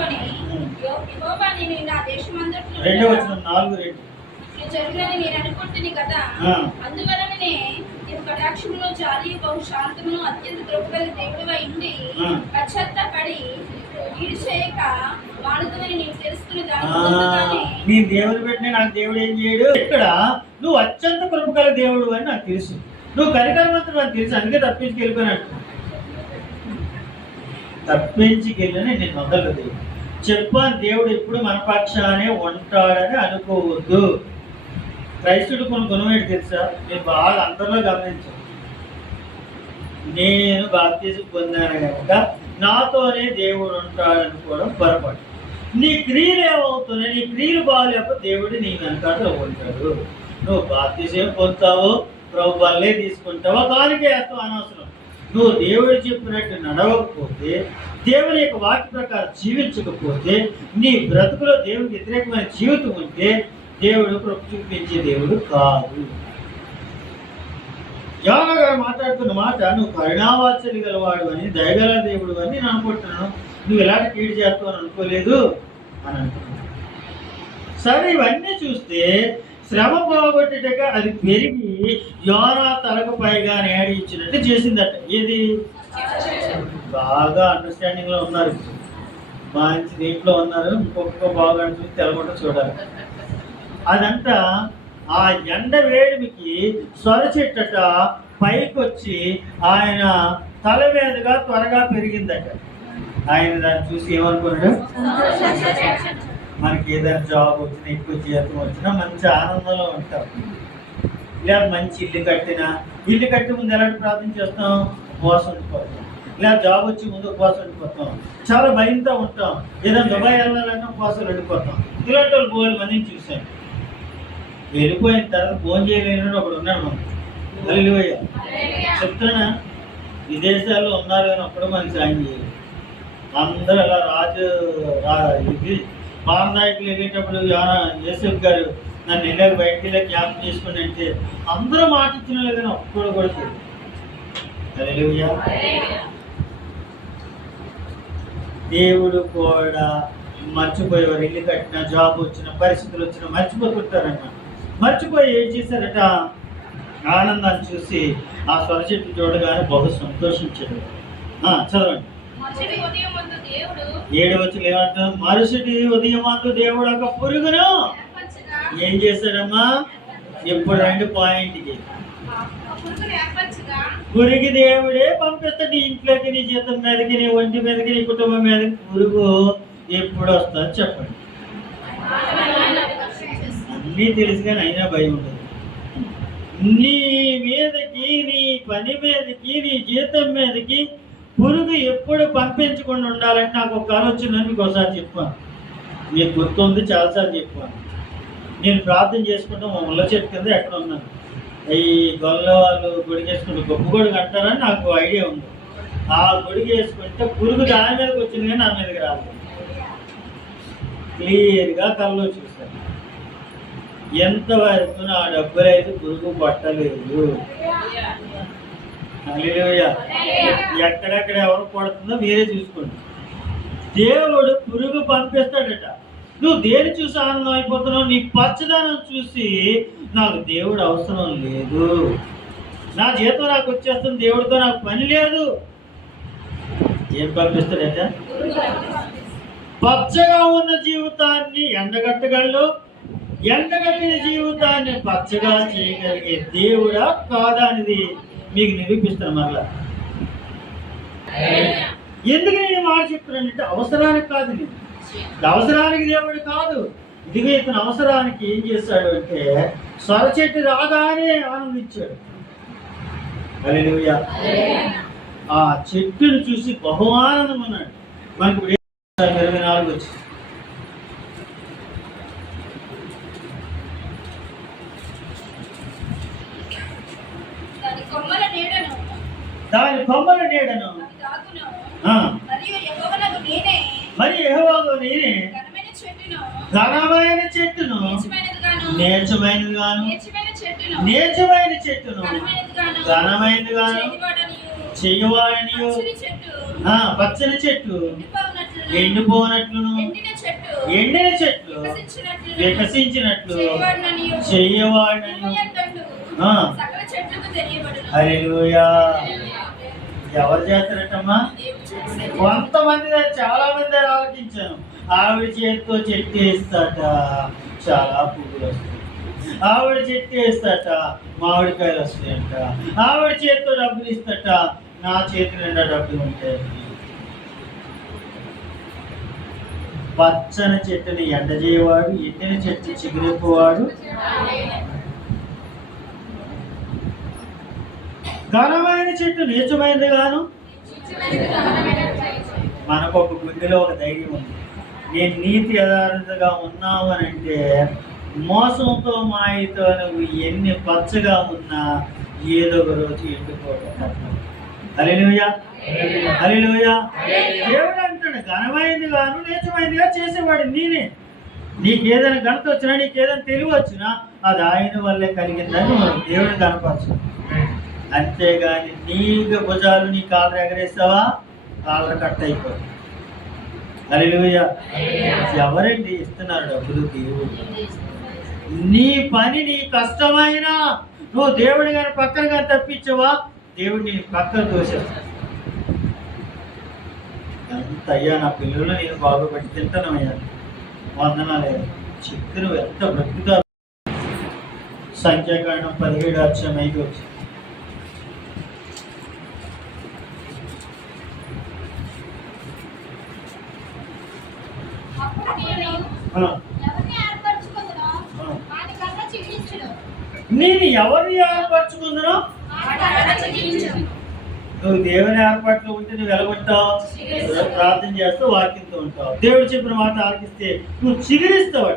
తెలుసుకొని యెహోవా నేను నా దేశమంతట్లో 4:2 జరుగునని నేను అనుకుంటుని కదా, అందువలననే నేను కటాక్షమును జాలి బహు శాంతమును అత్యంత కృపగల దేవుడివై ఉండి పశ్చాత్తాపడి కీడు చేయక వాడుతుందని నేను తెలుసుకుని దాని నీ దేవుడు పెట్టిన నాకు దేవుడు ఏం చేయడు. ఇక్కడ నువ్వు అత్యంత కృపగల దేవుడు అని నాకు తెలుసు, నువ్వు కనికరవంతుడు అని తెలుసు, అందుకే తప్పించుకెళ్ళిపోయినట్టు. తప్పించుకెళ్ళని నేను వదలదు. చెప్పాను, దేవుడు ఎప్పుడు మన పక్షానే ఉంటాడని అనుకోవద్దు. క్రైస్తుడు కొన్ని గుణమేంటి తెలుసా? నేను బాగా అందరిలో గమనించాను. నేను బాప్తిజం పొందాను కనుక నాతోనే దేవుడు ఉంటాడనుకోవడం పొరపాటు. నీ క్రియలు ఏమవుతున్నాయి? నీ క్రియలు బాగాలేకపోతే దేవుడు నీ వెనకాడలో ఉంటాడు. నువ్వు బాప్తిజం పొందుతావో ప్రభు వల్లే తీసుకుంటావో కానికే వేస్తావు, అనవసరం. నువ్వు దేవుడు చెప్పినట్టు నడవకపోతే, దేవుని యొక్క వాక్య ప్రకారం జీవించకపోతే, నీ బ్రతుకులో దేవుడికి వ్యతిరేకమైన జీవితం ఉంటే దేవుడు కృప చూపించే దేవుడు కాదు. యోనా గారు మాట్లాడుతున్న మాట, నువ్వు కరుణావాత్సల్యం గలవాడు అని, దయగల దేవుడు అని నేను అనుకుంటున్నాను, నువ్వు ఎలాంటి కీడు చేస్తావు అని అనుకోలేదు అని అంటున్నాను. సరే, ఇవన్నీ చూస్తే శ్రమ పోగొట్టేటగా అది పెరిగి యోనా తలకు పైగా నేడి ఇచ్చినట్టు చేసిందట. ఏది? బాగా అండర్స్టాండింగ్ లో ఉన్నారు, మంచి దీంట్లో ఉన్నారు. ఇంకొక బాగా చూసి తెలగొట్ట చూడాలి. అదంతా ఆ ఎండ వేడిమికి సొర చెట్టట పైకి వచ్చి ఆయన తల మీదుగా త్వరగా పెరిగిందట. ఆయన దాన్ని చూసి ఏమనుకున్నాడు? మనకి ఏదైనా జాబ్ వచ్చినా, ఎక్కువ జీతం వచ్చినా మంచి ఆనందంలో ఉంటాం. ఇలా మంచి ఇల్లు కట్టిన ముందు ఎలాంటి ప్రార్థన చేస్తాం? ఉపవాసం ఉండిపోతాం. ఇలా జాబ్ వచ్చి ముందు ఉపవాసం ఉండిపోతాం. చాలా భయంతో ఉంటాం. ఏదైనా దుబాయ్ వెళ్ళాలన్నా ఉపవాసం వెళ్ళిపోతాం. ఇలాంటి వాళ్ళు బోల్ మందిని చూసాం. వెళ్ళిపోయిన తర్వాత ఫోన్ చేయలేని ఒకడు ఉన్నాడు. మనం హల్లెలూయా చెప్తున్నా, విదేశాల్లో ఉన్నారు కానీ అప్పుడు మనకి సాయం చేయాలి. అందరూ అలా ఇది పాలనాయకులు వెళ్ళేటప్పుడు యేసఫ్ గారు నన్ను వెళ్ళాక బయటికి వెళ్ళి జ్ఞాపకం చేసుకుని అంటే అందరూ మాట ఇచ్చిన కానీ అప్పుడు కూడా చూడు. హల్లెలూయా. దేవుడు కూడా మర్చిపోయేవారు. ఇల్లు కట్టిన, జాబ్ వచ్చిన, పరిస్థితులు వచ్చినా మర్చిపోతుంటారన్నమాట. మర్చిపోయి ఏం చేశారట? ఆనందాన్ని చూసి ఆ సొర చెట్టు చూడగానే బహు సంతోషించాడు. చదవండి. 7 ఏమంటారు? మరుసటి ఉదయం అందు దేవుడు ఒక పురుగును ఏం చేశాడమ్మా? ఇప్పుడు 2 పాయింట్కి పురుగు దేవుడే పంపిస్తాడు నీ ఇంట్లోకి, నీ జీతం మీదకి, నీ ఒంటి మీదకి, నీ కుటుంబం మీదకి. పురుగు ఎప్పుడు వస్తుందో చెప్పండి. అన్నీ తెలుసు కానీ అయినా భయం ఉంటుంది. నీ మీదకి, నీ పని మీదకి, నీ జీతం మీదకి పురుగు ఎప్పుడు పంపించకుండా ఉండాలంటే నాకు ఒక ఆలోచన మీకు ఒకసారి చెప్పాను. మీకు గుర్తుంది, చాలాసార్లు చెప్పాను. నేను ప్రార్థన చేసుకుంటూ మా ముళ్ళ చెట్టు కింద ఎక్కడ ఉన్నాను. ఈ గొల్ల వాళ్ళు గుడికి వేసుకుంటే గొప్ప గొడుగు అంటారని నాకు ఐడియా ఉంది. ఆ గుడికి వేసుకుంటే పురుగు దాని మీదకి వచ్చింది కానీ నా మీదకి రాదు. క్లియర్గా కల్లో చూశాను. ఎంతవరకు నా డబ్బులైతే పురుగు పట్టలేదు. హల్లెలూయా. ఎక్కడెక్కడ ఎవరు పడుతుందో మీరే చూసుకోండి. దేవుడు పురుగు పంపిస్తాడట. నువ్వు దేని చూసి ఆనందం అయిపోతున్నావు? నీ పచ్చదనం చూసి నాకు దేవుడు అవసరం లేదు, నా జీతం నాకు వచ్చేస్తుంది, దేవుడితో నాకు పని లేదు. ఏం పంపిస్తాడట? పచ్చగా ఉన్న జీవితాన్ని ఎండగట్టగలడు, ఎండగట్టిన జీవితాన్ని పచ్చగా చేయగలిగే దేవుడా కాదా అనేది మీకు నిరూపిస్తాను. మరలా ఎందుకు నేను మాట చెప్తున్నానంటే అవసరానికి కాదు. నేను అవసరానికి దేవుడు కాదు. ఇదిగో ఇతను అవసరానికి ఏం చేశాడు అంటే సొర చెట్టు రాగానే ఆనందించాడు. హల్లెలూయా. ఆ చెట్టును చూసి బహు ఆనందం అన్నాడు. మనకు 24 వచ్చింది. దాని కొమ్మల నీడను మరి యెహోవాకు నేనే ఘనమైన చెట్టును, నీచమైనది గాను, నీచమైన చెట్టును ఘనమైనది గాను చెయ్యవాడని, పచ్చని చెట్టు ఎండిపోనట్లును ఎండిన చెట్లు వికసించినట్లు చెయ్యవాడని సకల చెట్లకు తెలియబడును. హల్లెలూయా. ఎవరు చేస్తారటమ్మా? కొంతమంది చాలా మంది ఆలోచించాను. ఆవిడ చేతితో చెట్టు వేస్తాట, చాలా పువ్వులు వస్తాయి. ఆవిడ చెట్టు వేస్తాట, మామిడికాయలు వస్తాయంట. ఆవిడ చేతితో డబ్బులు ఇస్తాట, నా చేతి నిండా డబ్బులు ఉంటాయి. పచ్చని చెట్టుని ఎండజేయవాడు, ఎండిన చెట్టు చిగురెప్పువాడు. ఘనమైన చెట్టు నీచమైనది గాను. మనకు ఒక గుండెలో ఒక ధైర్యం ఉంది. నేను నీతి యథార్థంగా ఉన్నావు అని అంటే, మోసంతో మాయతో నువ్వు ఎన్ని పచ్చగా ఉన్నా ఏదో ఒక రోజు ఎండిపోవడం. హల్లెలూయా, హల్లెలూయా. దేవుడు అంటాడు, ఘనమైనది గాను నీచమైనదిగా చేసేవాడు నేనే. నీకేదైనా ఘనత వచ్చినా, నీకేదైనా తెలివి వచ్చినా అది ఆయన వల్లే కలిగిందని దేవుని కనపరచు. అంతేగాని నీకు భుజాలు నీ కాళ్ళు ఎగరేస్తావా, కాళ్ళు కట్ అయిపోయి. హల్లెలూయా. ఎవరండి ఇస్తున్నారు డబ్బులు? దేవుడు. నీ పని నీ కష్టమైనా నువ్వు దేవుడి గారి పక్కన కానీ తప్పించవా, దేవుడు నీ పక్కన తోసేస్తాడు. ఎంత అయ్యా నా పిల్లలు నేను బాగుపడి తింటానయ్యా, వందనాలే చెప్తే నువ్వు ఎంత బ్రతుకుతా. సంఖ్యాకాండం 17:5 వచ్చి నేను ఎవరిని ఏర్పరచుకుందునో. నువ్వు దేవుని ఏర్పాట్లు ఉంటే నువ్వు వెలగొట్టావు, ప్రార్థన చేస్తావు, వాక్యంతో ఉంటావు. దేవుడు చెప్పిన మాట ఆలకిస్తే నువ్వు చిగురిస్తావు.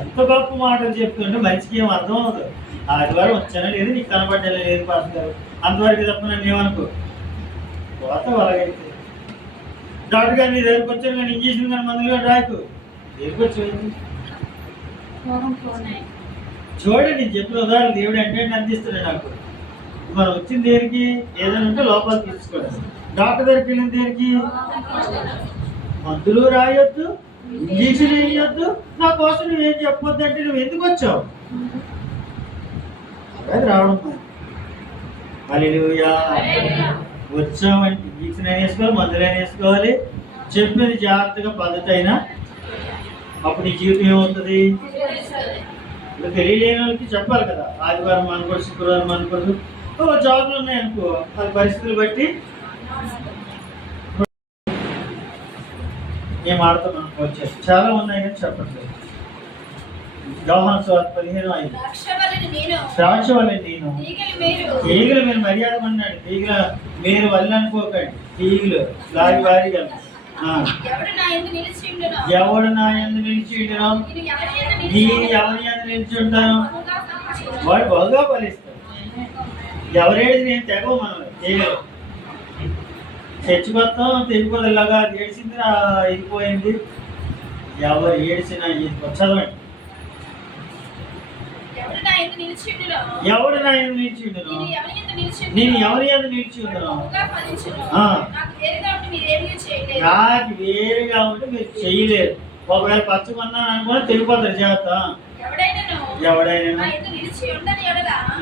ఎంత గొప్ప మాటలు చెప్తుంటే మనిషికి ఏం అర్థం అవుతుంది. ఆదివారం వచ్చానా లేదు, నీకు కనబడ్డా లేదు పాస్టర్, అంతవరకు తప్ప నన్ను ఏమనుకో పోతావు. అలాగైతే డాక్టర్ గారు నీ దగ్గరకు వచ్చాను కానీ ఇంజక్షన్ కానీ మందులు కానీ రాకు. దగ్గరకు వచ్చి చూడండి, నేను చెప్పిన ఉదాహరణ దేవుడు అంటే అందిస్తున్నాడు నాకు. మనం వచ్చిన దేనికి? ఏదైనా ఉంటే లోపాలు తీసుకోవడం. డాక్టర్ దగ్గరికి వెళ్ళిన దేనికి? మందులు రాయొద్దు, ఇంజక్షన్ వేయొద్దు, నా కోసం నువ్వేం చెప్పొద్దు అంటే నువ్వు ఎందుకు వచ్చావు? అది రావడం. హల్లెలూయా. వచ్చామంటే ఇంజక్షన్ అయినా వేసుకోవాలి, మందులు అయినా వేసుకోవాలి. చెప్పినది జాగ్రత్తగా పద్ధతి అయినా అప్పుడు నీ జీవితం ఏమవుతుంది? ఇప్పుడు తెలియలేని వాళ్ళకి చెప్పాలి కదా, ఆదివారం అనుకోడు, శుక్రవారం అనుకోడు, జాబ్లు ఉన్నాయనుకో, అది పరిస్థితులు బట్టి ఏం ఆడతాం అనుకోవచ్చు. చాలా ఉన్నాయి కానీ చెప్పట్లేదు. యోహాను సువార్త 15:5 ద్రాక్ష వల్ల నేను తీగలు మీరు మర్యాద అన్నాడు. తీగల మీరు వల్ల అనుకోకండి, తీగలు లారి వారిగా. ఎవడు నా యందు నిలిచి ఉండను, నేను ఎవరి యందు నిలిచి ఉంటాను వాడు బాగా ఫలిస్తాడు. ఎవరేది నేను తెగవు. మనం తీగలు చచ్చిపోతాం, తెగిపోదలాగా ఏడ్చింది అయిపోయింది. ఎవరు ఏడ్చినా చదవండి. ఎవడు నా యందు నిలిచి ఉండను, నేను ఎవరి యందు నిలిచి ఉండను. నాకు వేరుగా ఉంటే మీరు చేయలేరు. ఒకవేళ పచ్చకున్నాను అనుకుని తెగిపోతారు. చేత ఎవడైనా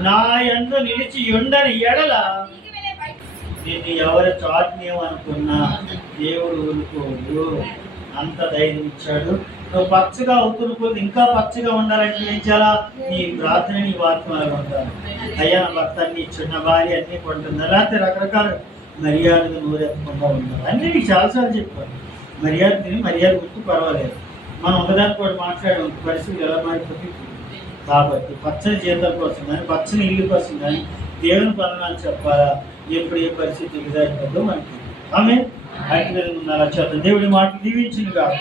నా యందు నిలిచి ఉండని ఎడల నేను ఎవరి చాటునేమనుకున్నా దేవుడు ఊరుకోడు. అంత ధైర్యం ఇచ్చాడు. నువ్వు పచ్చగా అవుతున్న కొద్ది ఇంకా పచ్చగా ఉండాలంటే ఏం చేయాలా? నీ ప్రార్థన, నీ వాక్యం ఉండాలి. అయ్యా నా భర్త అన్ని ఇచ్చాడు, నా భార్య అన్ని కొంటుంది, లేకపోతే రకరకాల మర్యాదగా నూరెత్తకుండా ఉండాలి. అన్నీ నీకు చాలాసార్లు చెప్పాను. మర్యాద తిని మర్యాద గుర్తు పర్వాలేదు. మనం ఉన్నదానికి కూడా మాట్లాడే పరిస్థితులు ఎలా మారిపోతుంది. కాబట్టి పచ్చని జీవితం కోసం కానీ, పచ్చని ఇల్లు కోసం కానీ దేవుని పనులు చెప్పాలా? ఎప్పుడు ఏ పరిస్థితి ఎదురైపోతుందో మనకి ఆమె అలా చేద్దాం. దేవుడి మాటలు దీవించింది కాదు.